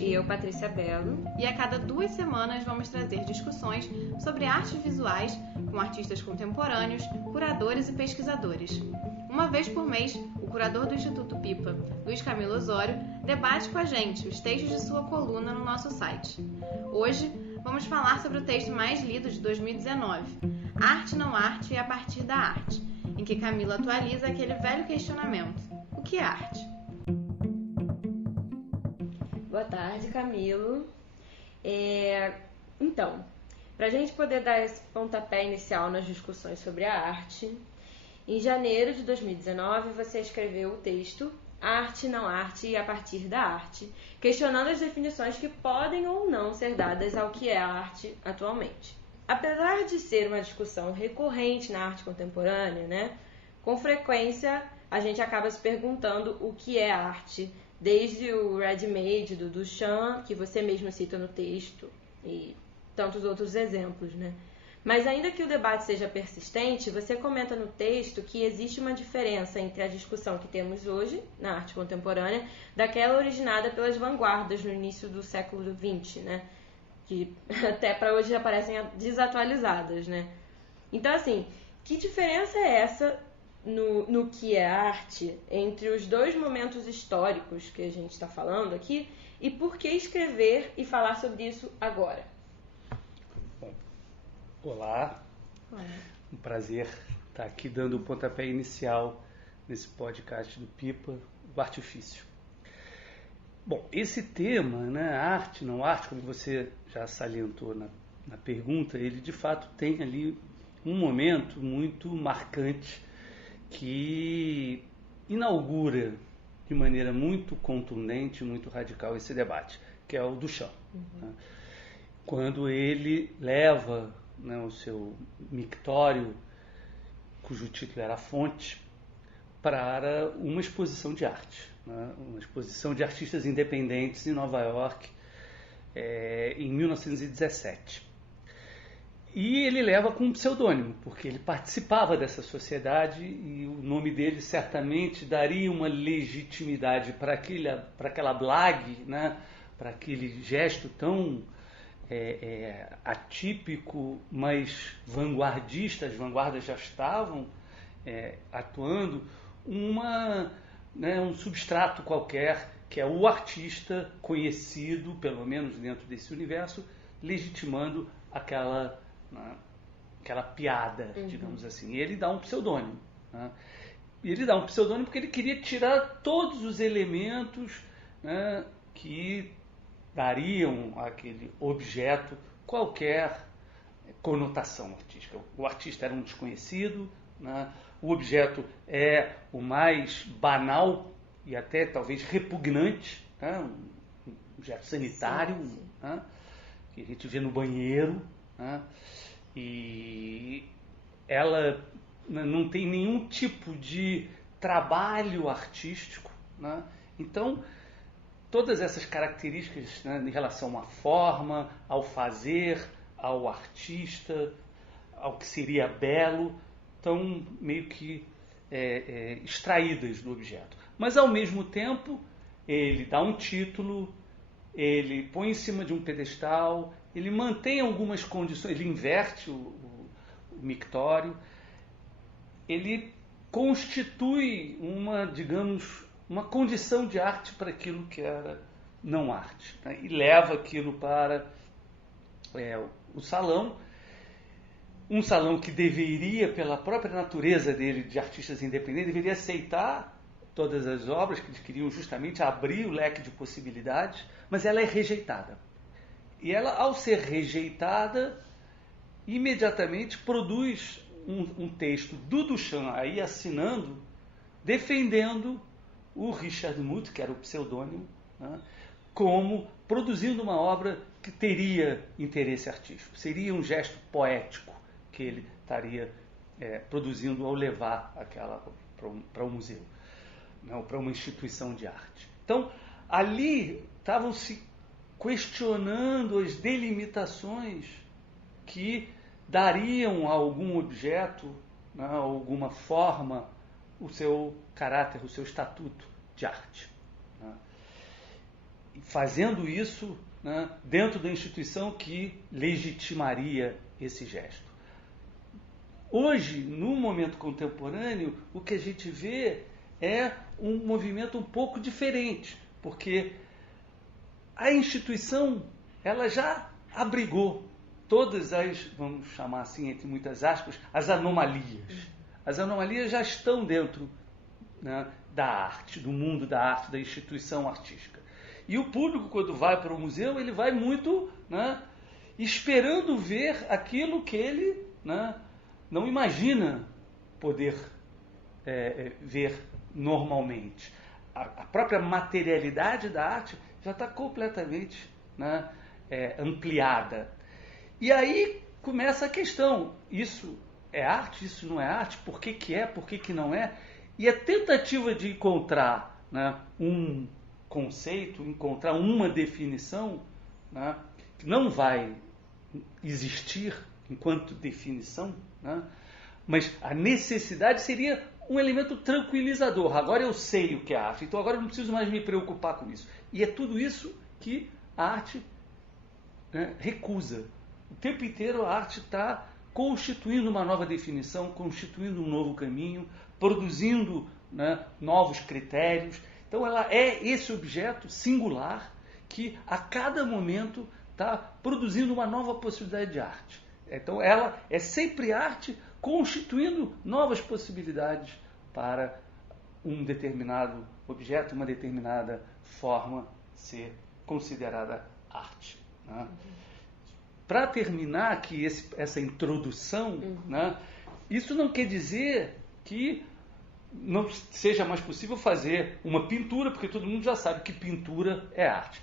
E eu, Patrícia Belo. E a cada 2 semanas vamos trazer discussões sobre artes visuais com artistas contemporâneos, curadores e pesquisadores. Uma vez por mês, o curador do Instituto Pipa, Luiz Camilo Osório, debate com a gente os textos de sua coluna no nosso site. Hoje, vamos falar sobre o texto mais lido de 2019, Arte não Arte e a partir da arte, em que Camilo atualiza aquele velho questionamento: o que é arte? Boa tarde, Camilo. Então, para a gente poder dar esse pontapé inicial nas discussões sobre a arte, em janeiro de 2019 você escreveu o texto Arte não Arte e a partir da arte, questionando as definições que podem ou não ser dadas ao que é a arte atualmente. Apesar de ser uma discussão recorrente na arte contemporânea, né, com frequência a gente acaba se perguntando o que é arte, desde o ready-made do Duchamp, que você mesmo cita no texto, e tantos outros exemplos, né? Mas ainda que o debate seja persistente, você comenta no texto que existe uma diferença entre a discussão que temos hoje, na arte contemporânea, daquela originada pelas vanguardas no início do século XX, né? Que até para hoje já parecem desatualizadas, né? Então, assim, que diferença é essa no que é arte entre os dois momentos históricos que a gente está falando aqui, e por que escrever e falar sobre isso agora? Bom, olá. Um prazer estar aqui dando o pontapé inicial nesse podcast do Pipa, o Artifício. Bom, esse tema, né, arte, não arte, como você já salientou na pergunta, ele de fato tem ali um momento muito marcante que inaugura de maneira muito contundente, muito radical esse debate, que é o Duchamp. Né? Quando ele leva, né, o seu mictório, cujo título era A Fonte, para uma exposição de arte, né? Uma exposição de artistas independentes em Nova York, em 1917. E ele leva com um pseudônimo, porque ele participava dessa sociedade e o nome dele certamente daria uma legitimidade para aquela blague, né? Para aquele gesto tão atípico, mas vanguardista. As vanguardas já estavam atuando, um substrato qualquer, que é o artista conhecido, pelo menos dentro desse universo, legitimando aquela piada, digamos assim. E ele dá um pseudônimo. Né? E ele dá um pseudônimo porque ele queria tirar todos os elementos, né, que dariam àquele objeto qualquer conotação artística. O artista era um desconhecido, né? O objeto é o mais banal e até talvez repugnante, né? Um objeto sanitário, sim. Né? Que a gente vê no banheiro, né? E ela não tem nenhum tipo de trabalho artístico, né? Então, todas essas características, né, em relação à forma, ao fazer, ao artista, ao que seria belo, estão meio que extraídas do objeto. Mas, ao mesmo tempo, ele dá um título, ele põe em cima de um pedestal, ele mantém algumas condições, ele inverte o mictório, ele constitui uma condição de arte para aquilo que era não arte, né? E leva aquilo para o salão, um salão que deveria, pela própria natureza dele, de artistas independentes, deveria aceitar todas as obras, que eles queriam justamente abrir o leque de possibilidades, mas ela é rejeitada. E ela, ao ser rejeitada, imediatamente produz um texto do Duchamp, aí assinando, defendendo o Richard Muth, que era o pseudônimo, né, como produzindo uma obra que teria interesse artístico. Seria um gesto poético que ele estaria produzindo ao levar aquela para um museu, não, para uma instituição de arte. Então, ali estavam se questionando as delimitações que dariam a algum objeto, né, alguma forma, o seu caráter, o seu estatuto de arte. Né? fazendo isso, né, dentro da instituição que legitimaria esse gesto. Hoje, no momento contemporâneo, o que a gente vê é um movimento um pouco diferente, porque a instituição ela já abrigou todas as, vamos chamar assim, entre muitas aspas, as anomalias. As anomalias já estão dentro, né, da arte, do mundo da arte, da instituição artística. E o público, quando vai para o museu, ele vai muito, né, esperando ver aquilo que ele, né, não imagina poder ver normalmente. A própria materialidade da arte já está completamente, né, ampliada. E aí começa a questão, isso é arte, isso não é arte, por que é, por que não é? E a tentativa de encontrar, né, um conceito, encontrar uma definição, né, que não vai existir enquanto definição, né, mas a necessidade seria um elemento tranquilizador. Agora eu sei o que é arte, então agora eu não preciso mais me preocupar com isso. E é tudo isso que a arte, né, recusa. O tempo inteiro a arte está constituindo uma nova definição, constituindo um novo caminho, produzindo, né, novos critérios. Então ela é esse objeto singular que a cada momento está produzindo uma nova possibilidade de arte. Então ela é sempre arte constituindo novas possibilidades para um determinado objeto, uma determinada forma ser considerada arte, né? Para terminar aqui essa introdução, né, isso não quer dizer que não seja mais possível fazer uma pintura, porque todo mundo já sabe que pintura é arte.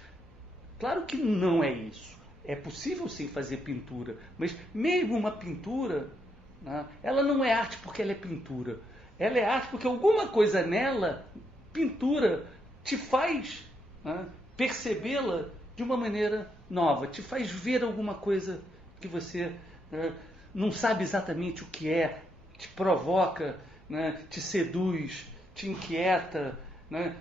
Claro que não é isso. É possível sim fazer pintura, mas mesmo uma pintura, né, ela não é arte porque ela é pintura. Ela é arte porque alguma coisa nela, pintura, te faz, né, percebê-la de uma maneira nova, te faz ver alguma coisa que você, né, não sabe exatamente o que é, te provoca, né, te seduz, te inquieta, né,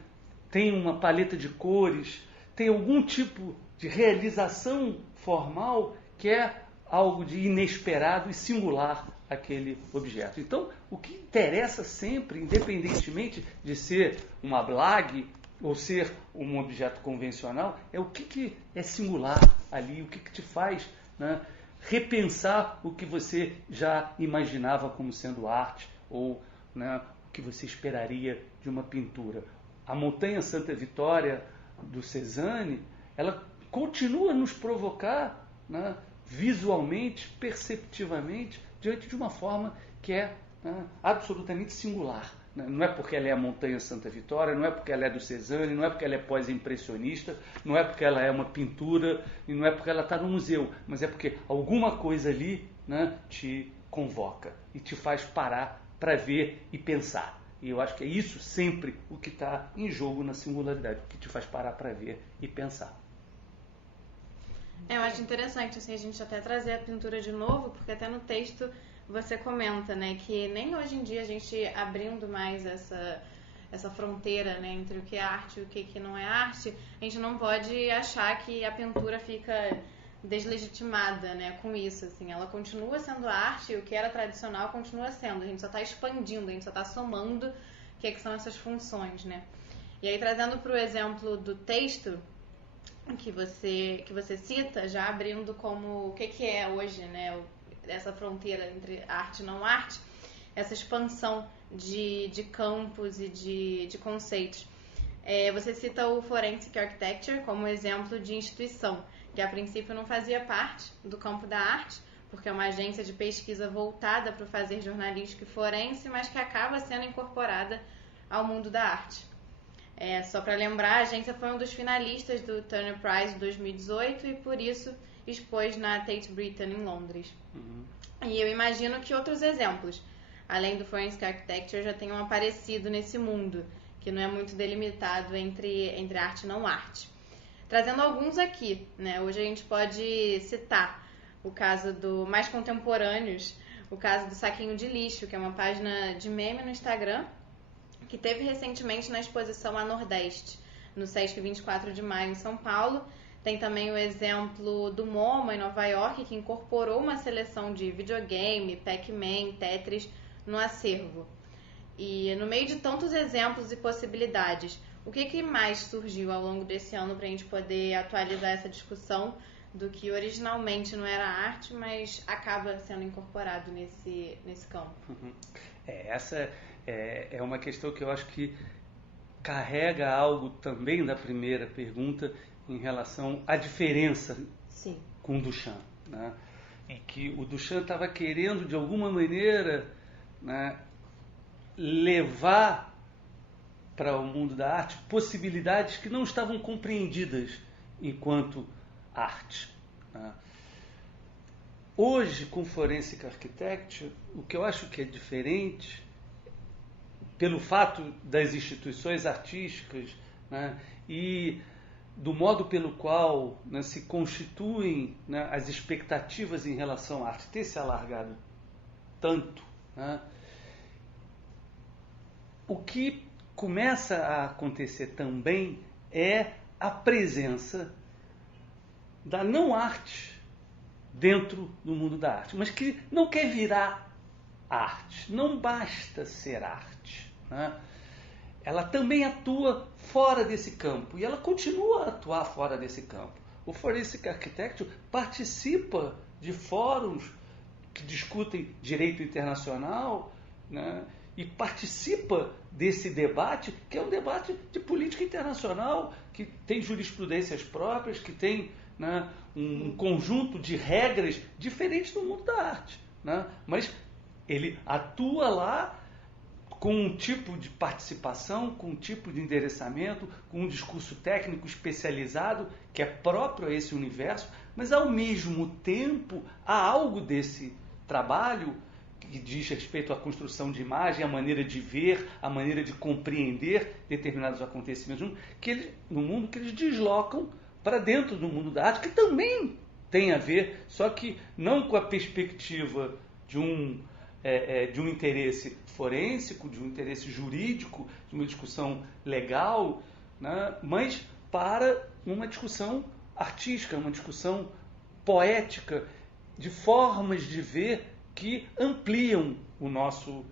tem uma paleta de cores, tem algum tipo de realização formal que é algo de inesperado e singular aquele objeto. Então, o que interessa sempre, independentemente de ser uma blague ou ser um objeto convencional, é o que é singular ali, o que te faz, né, repensar o que você já imaginava como sendo arte ou, né, o que você esperaria de uma pintura. A Montanha Santa Vitória do Cézanne, ela continua a nos provocar, né, visualmente, perceptivamente, diante de uma forma que é, né, absolutamente singular. Não é porque ela é a Montanha Santa Vitória, não é porque ela é do Cézanne, não é porque ela é pós-impressionista, não é porque ela é uma pintura, e não é porque ela está no museu, mas é porque alguma coisa ali, né, te convoca e te faz parar para ver e pensar. E eu acho que é isso sempre o que está em jogo na singularidade, o que te faz parar para ver e pensar. Eu acho interessante assim, a gente até trazer a pintura de novo, porque até no texto você comenta, né, que nem hoje em dia a gente abrindo mais essa fronteira, né, entre o que é arte e o que não é arte, a gente não pode achar que a pintura fica deslegitimada, né, com isso, assim, ela continua sendo arte e o que era tradicional continua sendo, a gente só está expandindo, a gente só está somando o que são essas funções, né. E aí trazendo para o exemplo do texto que você cita, já abrindo como o que é hoje, né, essa fronteira entre arte e não arte, essa expansão de campos e de conceitos. Você cita o Forensic Architecture como exemplo de instituição, que a princípio não fazia parte do campo da arte, porque é uma agência de pesquisa voltada para o fazer jornalístico e forense, mas que acaba sendo incorporada ao mundo da arte. Só para lembrar, a agência foi um dos finalistas do Turner Prize de 2018 e por isso expôs na Tate Britain em Londres. E eu imagino que outros exemplos, além do Forensic Architecture, já tenham aparecido nesse mundo, que não é muito delimitado entre arte e não arte. Trazendo alguns aqui, né? Hoje a gente pode citar o caso do mais contemporâneos, o caso do Saquinho de Lixo, que é uma página de meme no Instagram, que teve recentemente na exposição a Nordeste, no Sesc 24 de Maio, em São Paulo. Tem também o exemplo do MoMA, em Nova York, que incorporou uma seleção de videogame, Pac-Man, Tetris no acervo. E no meio de tantos exemplos e possibilidades, o que mais surgiu ao longo desse ano para a gente poder atualizar essa discussão do que originalmente não era arte, mas acaba sendo incorporado nesse campo? Essa é uma questão que eu acho que carrega algo também da primeira pergunta em relação à diferença Sim. com o Duchamp, né? E que o Duchamp estava querendo, de alguma maneira, né, levar para o mundo da arte possibilidades que não estavam compreendidas enquanto arte, né? Hoje, com Forensic Architecture, o que eu acho que é diferente, pelo fato das instituições artísticas, né, e do modo pelo qual, né, se constituem, né, as expectativas em relação à arte ter se alargado tanto, né, o que começa a acontecer também é a presença da não arte dentro do mundo da arte, mas que não quer virar arte, não basta ser arte, né? Ela também atua fora desse campo e ela continua a atuar fora desse campo. O Forensic Architecture participa de fóruns que discutem direito internacional, né? E participa desse debate, que é um debate de política internacional, que tem jurisprudências próprias, que tem, né, um conjunto de regras diferentes do mundo da arte, né? Mas ele atua lá com um tipo de participação, com um tipo de endereçamento, com um discurso técnico especializado que é próprio a esse universo, mas ao mesmo tempo há algo desse trabalho que diz respeito à construção de imagem, a maneira de ver, a maneira de compreender determinados acontecimentos no mundo que eles deslocam para dentro do mundo da arte, que também tem a ver, só que não com a perspectiva de um interesse forênsico, de um interesse jurídico, de uma discussão legal, né, mas para uma discussão artística, uma discussão poética, de formas de ver que ampliam o nosso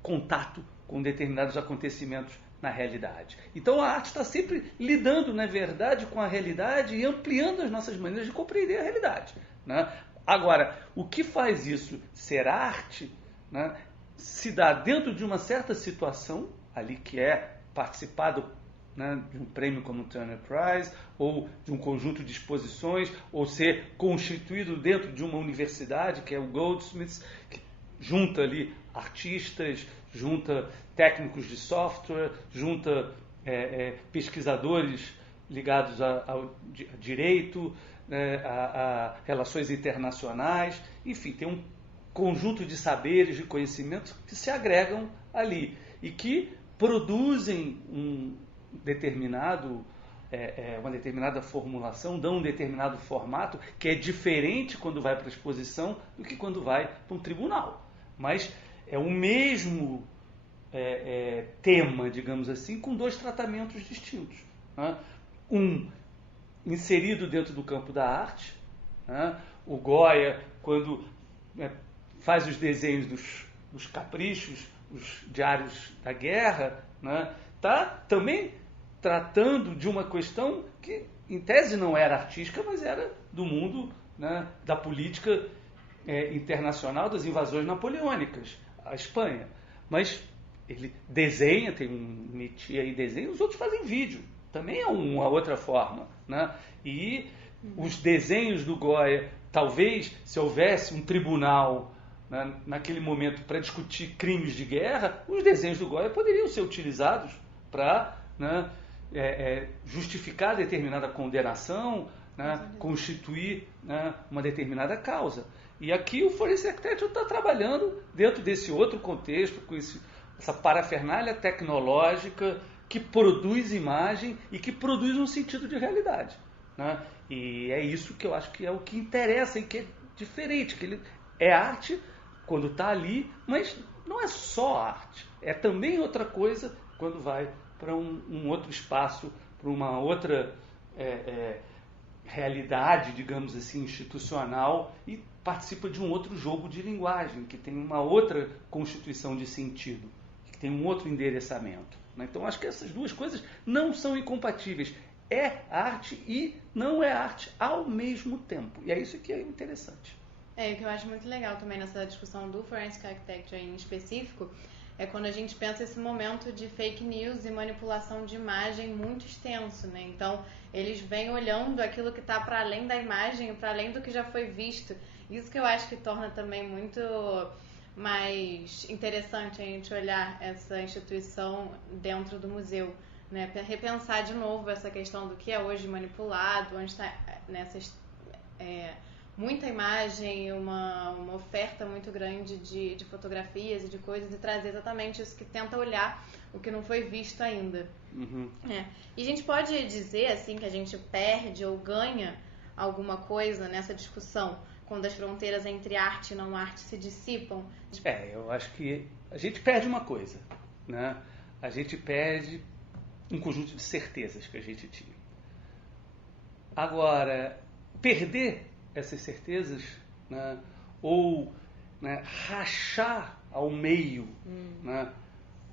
contato com determinados acontecimentos na realidade. Então a arte está sempre lidando, na verdade, com a realidade e ampliando as nossas maneiras de compreender a realidade, né? Agora, o que faz isso ser arte, né, se dá dentro de uma certa situação, ali que é participado, né, de um prêmio como o Turner Prize, ou de um conjunto de exposições, ou ser constituído dentro de uma universidade, que é o Goldsmiths, que junta ali artistas, junta técnicos de software, junta pesquisadores ligados ao direito, a relações internacionais, enfim, tem um conjunto de saberes, de conhecimentos que se agregam ali e que produzem uma determinada formulação, dão um determinado formato que é diferente quando vai para a exposição do que quando vai para um tribunal. Mas é o mesmo tema, digamos assim, com dois tratamentos distintos, né? Um inserido dentro do campo da arte, né? O Goya, quando faz os desenhos dos caprichos, os diários da guerra, né? Está também tratando de uma questão que, em tese, não era artística, mas era do mundo, né, da política internacional, das invasões napoleônicas à Espanha. Mas ele desenha, tem um métier aí, desenha, os outros fazem vídeo. Também é uma outra forma, né? E os desenhos do Goya, talvez, se houvesse um tribunal, né, naquele momento para discutir crimes de guerra, os desenhos do Goya poderiam ser utilizados para, né, justificar determinada condenação, né, constituir, né, uma determinada causa. E aqui o Forensic Architecture está trabalhando dentro desse outro contexto, com essa parafernália tecnológica que produz imagem e que produz um sentido de realidade, né? E é isso que eu acho que é o que interessa e que é diferente, que ele é arte quando está ali, mas não é só arte, é também outra coisa quando vai para um outro espaço, para uma outra realidade, digamos assim, institucional, e participa de um outro jogo de linguagem, que tem uma outra constituição de sentido, que tem um outro endereçamento. Então, acho que essas duas coisas não são incompatíveis. É arte e não é arte ao mesmo tempo. E é isso que é interessante. O que eu acho muito legal também nessa discussão do Forensic Architecture em específico é quando a gente pensa esse momento de fake news e manipulação de imagem muito extenso, né? Então, eles vêm olhando aquilo que está para além da imagem, para além do que já foi visto. Isso que eu acho que torna também muito mais interessante a gente olhar essa instituição dentro do museu, né? Para repensar de novo essa questão do que é hoje manipulado, onde está nessas muita imagem, uma oferta muito grande de fotografias e de coisas, e trazer exatamente isso que tenta olhar o que não foi visto ainda. Uhum. E a gente pode dizer assim que a gente perde ou ganha alguma coisa nessa discussão quando as fronteiras entre arte e não arte se dissipam? Eu acho que a gente perde uma coisa, né? A gente perde um conjunto de certezas que a gente tinha. Agora, perder essas certezas, né, ou, né, rachar ao meio, né,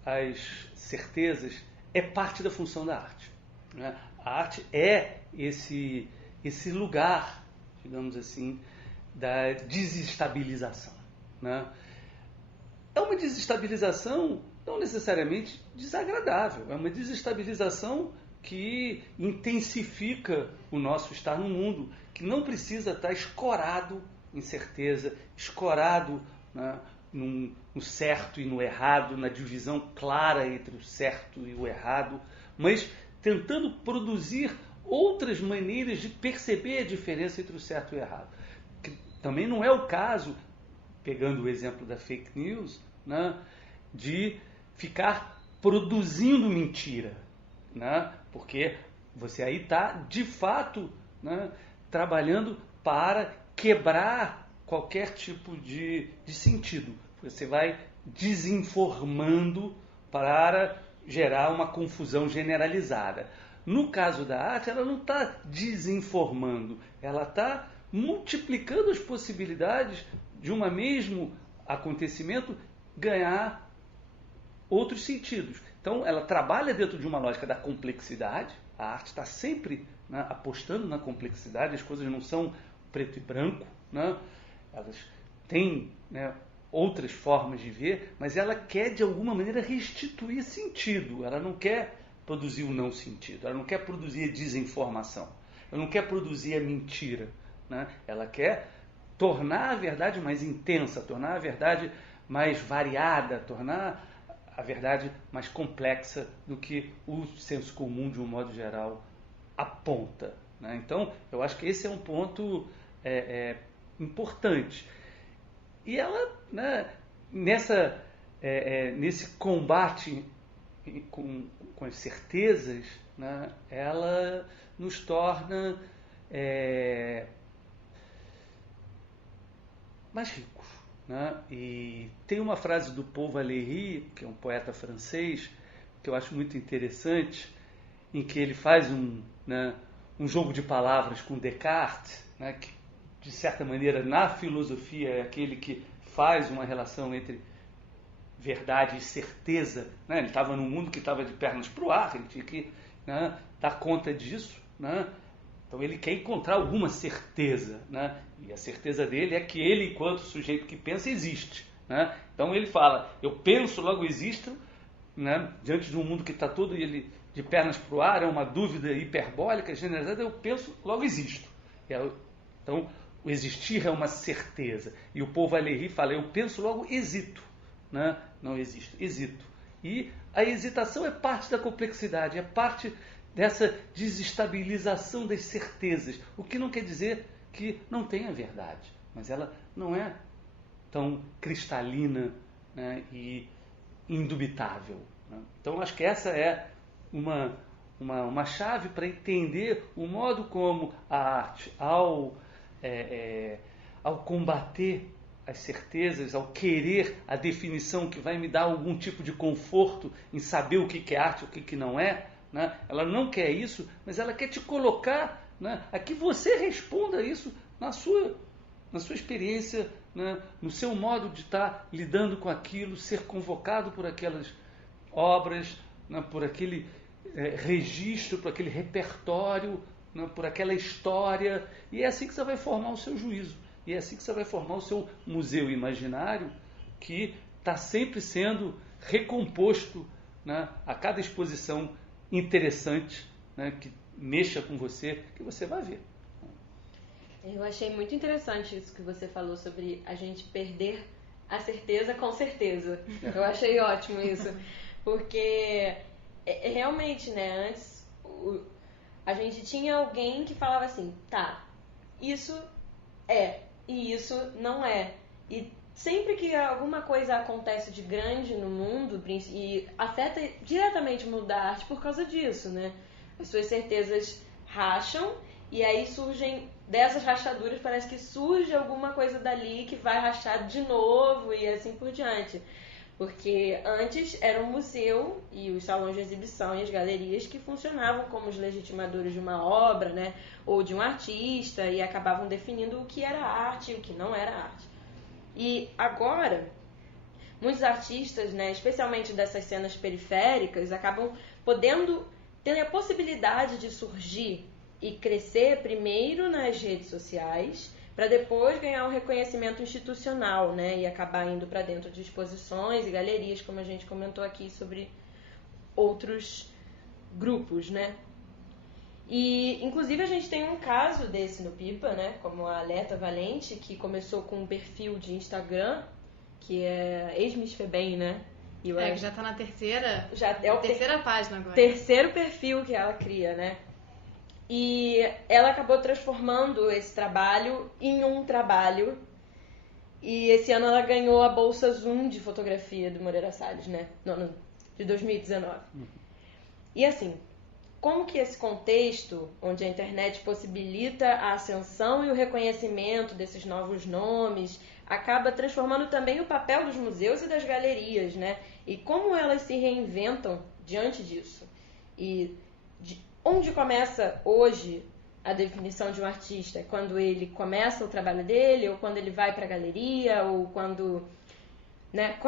as certezas, é parte da função da arte, né? A arte é esse lugar, digamos assim, da desestabilização, né? É uma desestabilização não necessariamente desagradável, é uma desestabilização que intensifica o nosso estar no mundo, que não precisa estar escorado em certeza, escorado, né, no certo e no errado, na divisão clara entre o certo e o errado, mas tentando produzir outras maneiras de perceber a diferença entre o certo e o errado. Que também não é o caso, pegando o exemplo da fake news, né, de ficar produzindo mentira, né, porque você aí está, de fato, né, trabalhando para quebrar qualquer tipo de sentido. Você vai desinformando para gerar uma confusão generalizada. No caso da arte, ela não está desinformando, ela está multiplicando as possibilidades de um mesmo acontecimento ganhar outros sentidos. Então, ela trabalha dentro de uma lógica da complexidade. A arte está sempre, né, apostando na complexidade. As coisas não são preto e branco, né? Elas têm, né, outras formas de ver, mas ela quer de alguma maneira restituir sentido. Ela não quer produzir o não sentido, ela não quer produzir a desinformação, ela não quer produzir a mentira, né? Ela quer tornar a verdade mais intensa, tornar a verdade mais variada, tornar a verdade mais complexa do que o senso comum, de um modo geral, aponta, né? Então, eu acho que esse é um ponto importante. E ela, né, nesse combate com as certezas, né, ela nos torna mais ricos, né? E tem uma frase do Paul Valéry, que é um poeta francês, que eu acho muito interessante, em que ele faz um jogo de palavras com Descartes, né, que, de certa maneira, na filosofia é aquele que faz uma relação entre verdade e certeza, né? Ele estava num mundo que estava de pernas para o ar, ele tinha que, né, dar conta disso, né? Então ele quer encontrar alguma certeza, né? E a certeza dele é que ele, enquanto sujeito que pensa, existe, né? Então ele fala, eu penso, logo existo, né? Diante de um mundo que está todo ele de pernas para o ar, é uma dúvida hiperbólica, generalizada, eu penso, logo existo. Então, o existir é uma certeza. E o Paul Valéry fala, eu penso, logo hesito, né? Não existo, hesito. E a hesitação é parte da complexidade, é parte dessa desestabilização das certezas. O que não quer dizer que não tenha verdade, mas ela não é tão cristalina, né, e indubitável, né? Então, acho que essa é uma chave para entender o modo como a arte, ao combater às certezas, ao querer a definição que vai me dar algum tipo de conforto em saber o que é arte e o que não é, né? Ela não quer isso, mas ela quer te colocar, né, a que você responda isso na sua experiência, né, no seu modo de estar lidando com aquilo, ser convocado por aquelas obras, né, por aquele registro, por aquele repertório, né, por aquela história. E é assim que você vai formar o seu juízo. E é assim que você vai formar o seu museu imaginário, que está sempre sendo recomposto, né, a cada exposição interessante, né, que mexa com você, que você vai ver. Eu achei muito interessante isso que você falou sobre a gente perder a certeza com certeza. Eu achei ótimo isso. Porque realmente, né, antes a gente tinha alguém que falava assim, tá, isso é e isso não é. E sempre que alguma coisa acontece de grande no mundo e afeta diretamente o mundo da arte por causa disso, né? As suas certezas racham e aí surgem, dessas rachaduras parece que surge alguma coisa dali que vai rachar de novo e assim por diante. Porque antes era um museu e os salões de exibição e as galerias que funcionavam como os legitimadores de uma obra, né, ou de um artista, e acabavam definindo o que era arte e o que não era arte. E agora, muitos artistas, né, especialmente dessas cenas periféricas, acabam tendo a possibilidade de surgir e crescer primeiro nas redes sociais, para depois ganhar um reconhecimento institucional, né, e acabar indo para dentro de exposições e galerias, como a gente comentou aqui sobre outros grupos, né. E, inclusive, a gente tem um caso desse no Pipa, né, como a Aleta Valente, que começou com um perfil de Instagram, que é ex-Miss Febem, né. Que já tá na terceira, terceira página agora. Terceiro perfil que ela cria, né. E ela acabou transformando esse trabalho em um trabalho. E esse ano ela ganhou a Bolsa Zoom de fotografia do Moreira Salles, né? No ano de 2019. E assim, como que esse contexto, onde a internet possibilita a ascensão e o reconhecimento desses novos nomes, acaba transformando também o papel dos museus e das galerias, né? E como elas se reinventam diante disso. E onde começa hoje a definição de um artista? Quando ele começa o trabalho dele, ou quando ele vai para a galeria, ou quando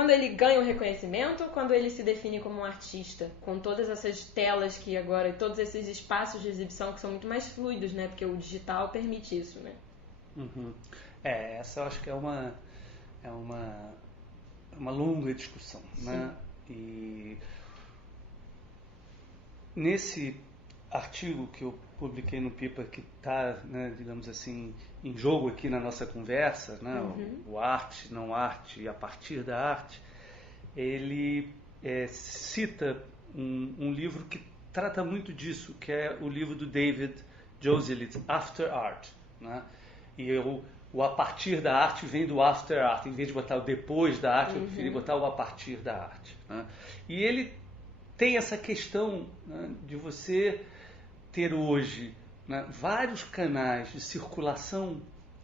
ele ganha o reconhecimento, ou quando ele se define como um artista, com todas essas telas que agora, todos esses espaços de exibição que são muito mais fluidos, né? Porque o digital permite isso, né? Uhum. Essa eu acho que é uma longa discussão, né? E nesse artigo que eu publiquei no Pipa, que está, né, digamos assim, em jogo aqui na nossa conversa, né, o arte, não arte e a partir da arte, ele cita um livro que trata muito disso, que é o livro do David Joselitz, After Art, né? E o a partir da arte vem do after art. Em vez de botar o depois da arte, eu preferi botar o a partir da arte, né? E ele tem essa questão, né, de você ter hoje, né, vários canais de circulação,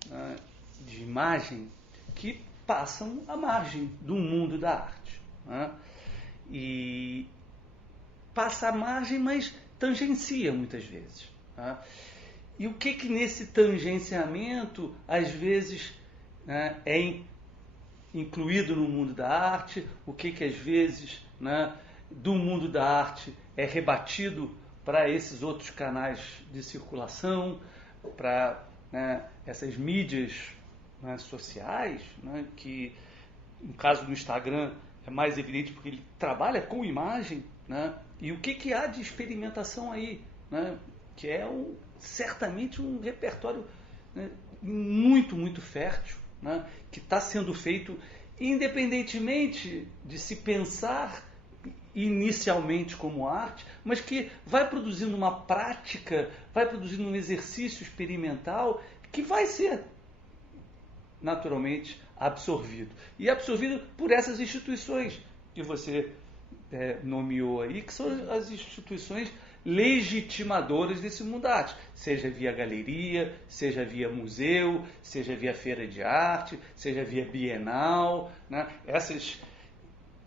né, de imagem que passam à margem do mundo da arte, né? E passa à margem, mas tangencia muitas vezes, né? E o que nesse tangenciamento às vezes, né, é incluído no mundo da arte, o que às vezes, né, do mundo da arte é rebatido para esses outros canais de circulação, para, né, essas mídias, né, sociais, né, que no caso do Instagram é mais evidente porque ele trabalha com imagem, né, e o que há de experimentação aí, né, que é certamente um repertório, né, muito, muito fértil, né, que está sendo feito independentemente de se pensar inicialmente como arte, mas que vai produzindo uma prática, vai produzindo um exercício experimental que vai ser naturalmente absorvido. E absorvido por essas instituições que você nomeou aí, que são as instituições legitimadoras desse mundo da arte, seja via galeria, seja via museu, seja via feira de arte, seja via bienal, né? Essas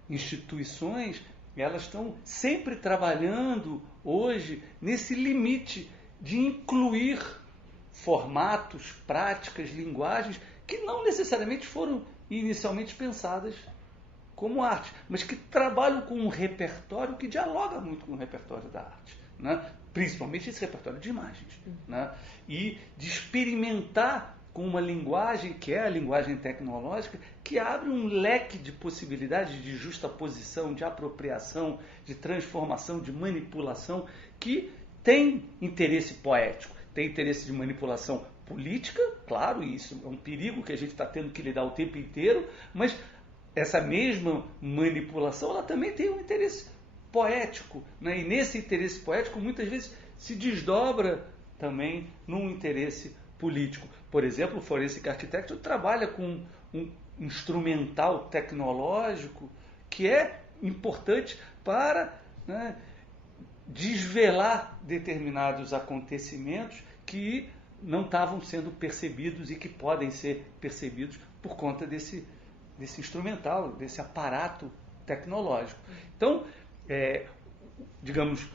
instituições, elas estão sempre trabalhando hoje nesse limite de incluir formatos, práticas, linguagens que não necessariamente foram inicialmente pensadas como arte, mas que trabalham com um repertório que dialoga muito com o repertório da arte, né? Principalmente esse repertório de imagens, né? E de experimentar com uma linguagem, que é a linguagem tecnológica, que abre um leque de possibilidades de justaposição, de apropriação, de transformação, de manipulação, que tem interesse poético, tem interesse de manipulação política, claro, e isso é um perigo que a gente está tendo que lidar o tempo inteiro, mas essa mesma manipulação, ela também tem um interesse poético, né? E nesse interesse poético, muitas vezes, se desdobra também num interesse político. Por exemplo, o Forensic Architecture trabalha com um instrumental tecnológico que é importante para, né, desvelar determinados acontecimentos que não estavam sendo percebidos e que podem ser percebidos por conta desse instrumental, desse aparato tecnológico. Então, digamos,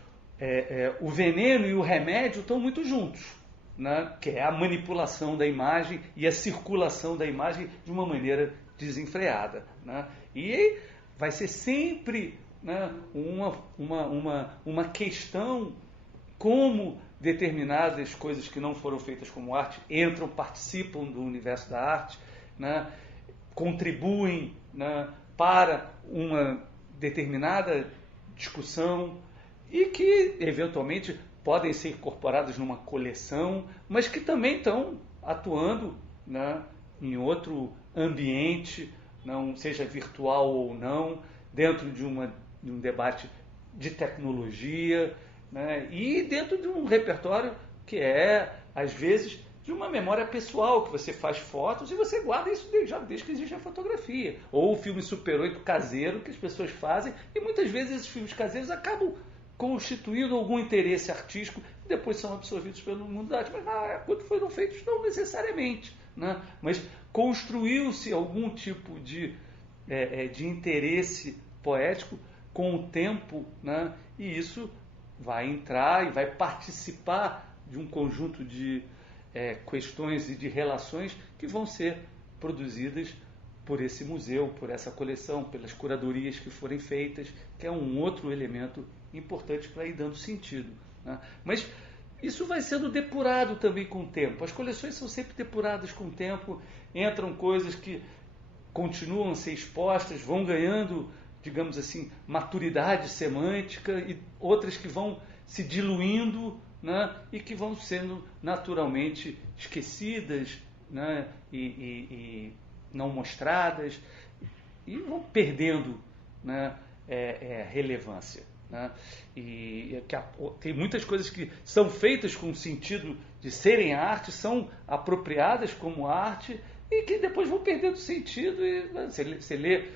o veneno e o remédio estão muito juntos, né? Que é a manipulação da imagem e a circulação da imagem de uma maneira desenfreada, né? E vai ser sempre, né, uma questão como determinadas coisas que não foram feitas como arte entram, participam do universo da arte, né? Contribuem, né, para uma determinada discussão e que, eventualmente, podem ser incorporadas numa coleção, mas que também estão atuando, né, em outro ambiente, não seja virtual ou não, dentro de um debate de tecnologia, né, e dentro de um repertório que é, às vezes, de uma memória pessoal, que você faz fotos e você guarda isso desde que existe a fotografia. Ou o filme Super 8 caseiro que as pessoas fazem, e muitas vezes esses filmes caseiros acabam constituindo algum interesse artístico e depois são absorvidos pelo mundo da arte. Mas quando foram feitos, não necessariamente, né? Mas construiu-se algum tipo de interesse poético com o tempo, né? E isso vai entrar e vai participar de um conjunto de questões e de relações que vão ser produzidas por esse museu, por essa coleção, pelas curadorias que forem feitas, que é um outro elemento importante para ir dando sentido, né? Mas isso vai sendo depurado também com o tempo. As coleções são sempre depuradas com o tempo, entram coisas que continuam a ser expostas, vão ganhando, digamos assim, maturidade semântica, e outras que vão se diluindo, né, e que vão sendo naturalmente esquecidas, né, e não mostradas, e vão perdendo, né, relevância, né? E tem muitas coisas que são feitas com o sentido de serem arte, são apropriadas como arte, e que depois vão perdendo sentido. E, né, você lê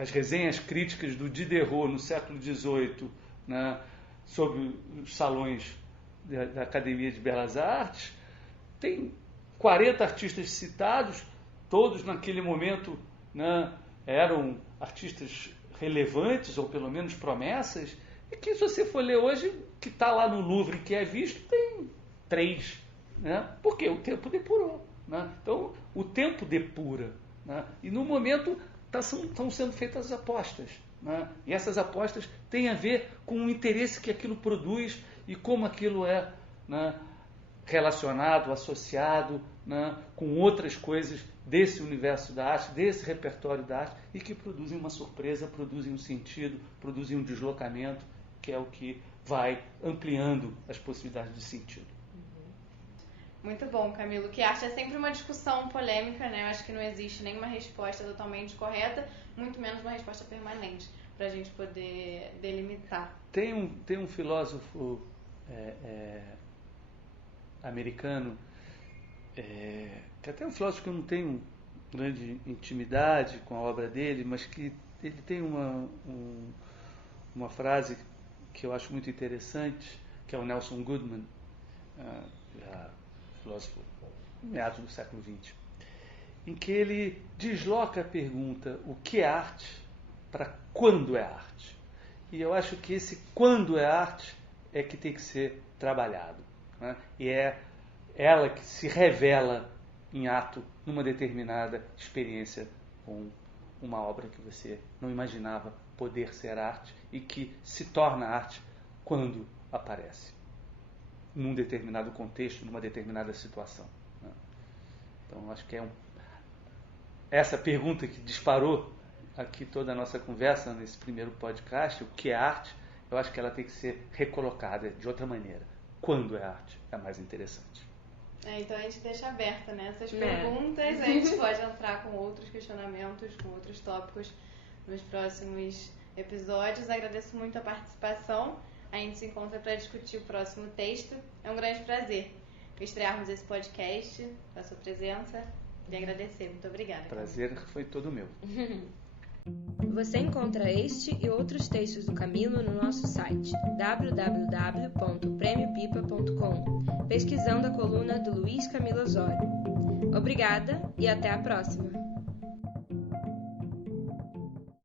as resenhas críticas do Diderot no século XVIII, né, sobre os salões da Academia de Belas Artes, tem 40 artistas citados, todos naquele momento, né, eram artistas relevantes, ou pelo menos promessas, e que, se você for ler hoje, que está lá no Louvre, que é visto, tem 3, né? Porque o tempo depurou, né? Então, o tempo depura, né? E no momento estão sendo feitas apostas, né? E essas apostas têm a ver com o interesse que aquilo produz e como aquilo é, né, relacionado, associado, né, com outras coisas desse universo da arte, desse repertório da arte, e que produzem uma surpresa, produzem um sentido, produzem um deslocamento, que é o que vai ampliando as possibilidades de sentido. Muito bom, Camilo. Que arte é sempre uma discussão polêmica, né? Eu acho que não existe nenhuma resposta totalmente correta, muito menos uma resposta permanente, para a gente poder delimitar. Tem um filósofo americano, que até é um filósofo que eu não tenho grande intimidade com a obra dele, mas que ele tem uma frase que eu acho muito interessante, que é o Nelson Goodman, filósofo meados do século XX, em que ele desloca a pergunta o que é arte para quando é arte. E eu acho que esse quando é arte é que tem que ser trabalhado, né? E é ela que se revela em ato numa determinada experiência com uma obra que você não imaginava poder ser arte e que se torna arte quando aparece num determinado contexto, numa determinada situação, né? Então acho que essa pergunta que disparou aqui toda a nossa conversa nesse primeiro podcast, o que é arte, eu acho que ela tem que ser recolocada de outra maneira. Quando é arte? É mais interessante. Então a gente deixa aberta, né, essas perguntas, a gente pode entrar com outros questionamentos, com outros tópicos nos próximos episódios. Agradeço muito a participação. A gente se encontra para discutir o próximo texto. É um grande prazer estrearmos esse podcast com a sua presença e agradecer. Muito obrigada. O prazer foi todo meu. Você encontra este e outros textos do Camilo no nosso site www.premiopipa.com, pesquisando a coluna do Luiz Camilo Osório. Obrigada e até a próxima!